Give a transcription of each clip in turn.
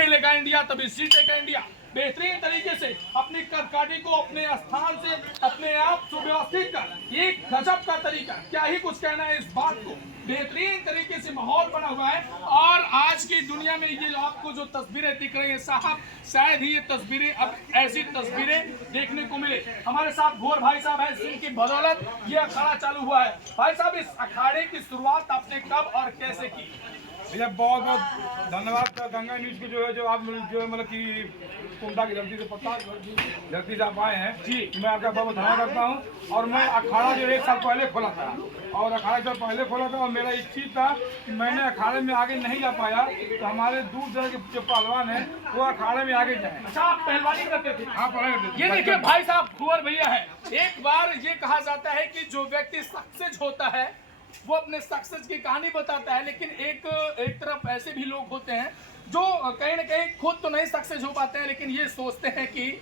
खेलेगा इंडिया, तभी जीतेगा इंडिया। बेहतरीन तरीके से अपनी कदकाठी को अपने स्थान से अपने आप सुव्यवस्थित कर, ये गजब का तरीका, क्या ही कुछ कहना है इस बात को। बेहतरीन तरीके से माहौल बना हुआ है और आज की दुनिया में ये आपको जो तस्वीरें दिख रही है साहब, शायद ही ये तस्वीरें अब ऐसी तस्वीरें देखने को मिले। हमारे साथ भोर भाई साहब हैं, जिनकी बदौलत ये अखाड़ा चालू हुआ है। भाई साहब, इस अखाड़े की शुरुआत आपने कब और कैसे की? भैया बहुत बहुत धन्यवाद गंगा न्यूज को, जो आप जो मतलब कि कुंडा की धरती से धरती से आप आए हैं जी, मैं आपका बहुत धन्यवाद करता हूँ। और मैं अखाड़ा जो 1 साल पहले खोला था, और अखाड़ा जो पहले खोला था, और मेरा इच्छा था कि मैंने अखाड़े में आगे नहीं जा पाया, तो हमारे दूर दराज के जो पहलवान है वो अखाड़े में आगे जाए। अच्छा, आप पहलवानी करते थे? हाँ, पहलवानी करते थे। ये देखिए भाई साहब, कुंवर भैया है। एक बार ये कहा जाता है कि जो व्यक्ति सक्सेस होता है वो अपने सक्सेस की कहानी बताता है, लेकिन एक तरफ ऐसे भी लोग होते हैं जो कहीं ना कहीं खुद तो नहीं सक्सेस हो पाते हैं, लेकिन ये सोचते हैं कि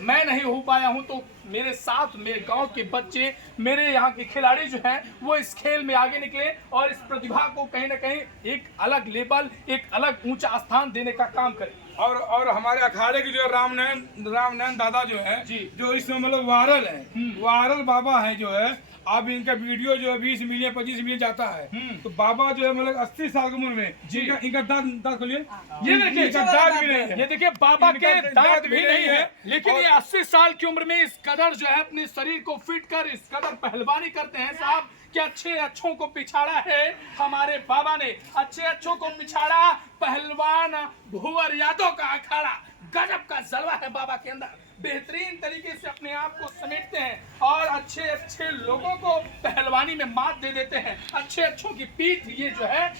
मैं नहीं हो पाया हूं तो मेरे साथ मेरे गांव के बच्चे, मेरे यहाँ के खिलाड़ी जो हैं वो इस खेल में आगे निकले और इस प्रतिभा को कहीं ना कहीं एक अलग लेवल, एक अलग ऊंचा स्थान देने का काम करें। और हमारे अखाड़े की जो रामनयन दादा जो है जी, जो इसमें मतलब वायरल है, वायरल बाबा है जो है। अब इनका वीडियो जो है 20 मिलियन 25 मिलियन जाता है, तो बाबा जो है मतलब 80 साल की उम्र में जी, इनका दांत खोलिए, ये देखिए दांत भी नहीं है। ये देखिए बाबा के दांत भी नहीं है, लेकिन और ये 80 साल की उम्र में इस कदर जो है अपने शरीर को फिट कर इस कदर पहलवानी करते हैं साहब कि अच्छे अच्छों को पिछाड़ा है हमारे बाबा ने, अच्छे अच्छों को पिछाड़ा पहलवान भूवर यादव का अखाड़ा। गजब का जलवा है बाबा के अंदर, बेहतरीन तरीके से अपने आप को समेटते हैं और अच्छे अच्छे लोगों को पहलवानी में मात दे देते हैं, अच्छे अच्छों की पीठ ये जो है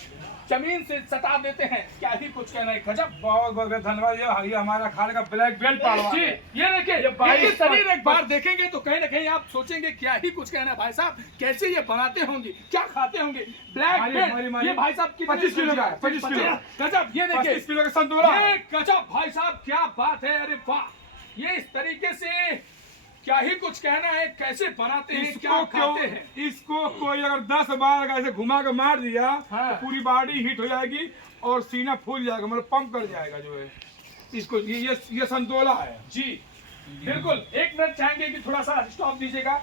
जमीन से सटा देते हैं। क्या ही कुछ कहना है, गजब। बहुत बहुत धन्यवाद। ये हमारा अखाड़े का ब्लैक बेल्ट पहलवान जी, है। ये देखिए ये शरीर एक बार देखेंगे तो कहीं ना कहीं आप सोचेंगे क्या ही कुछ कहना है भाई साहब, कैसे ये बनाते होंगे, क्या खाते होंगे। ब्लैक बेल्ट ये भाई साहब 25 किलो का है, 25 किलो। गजब, ये देखिए 25 किलो का संतुला है। ये गजब भाई साहब, क्या बात है, अरे वाह। ये इस तरीके से क्या ही कुछ कहना है, कैसे बनाते हैं, क्या खाते हैं। इसको कोई अगर 10 बार ऐसे घुमा के मार दिया हाँ, तो पूरी बॉडी हिट हो जाएगी और सीना फूल जाएगा, मतलब पंप कर जाएगा जो है इसको। ये संतोला है जी बिल्कुल। 1 मिनट चाहेंगे कि थोड़ा सा स्टॉप दीजिएगा।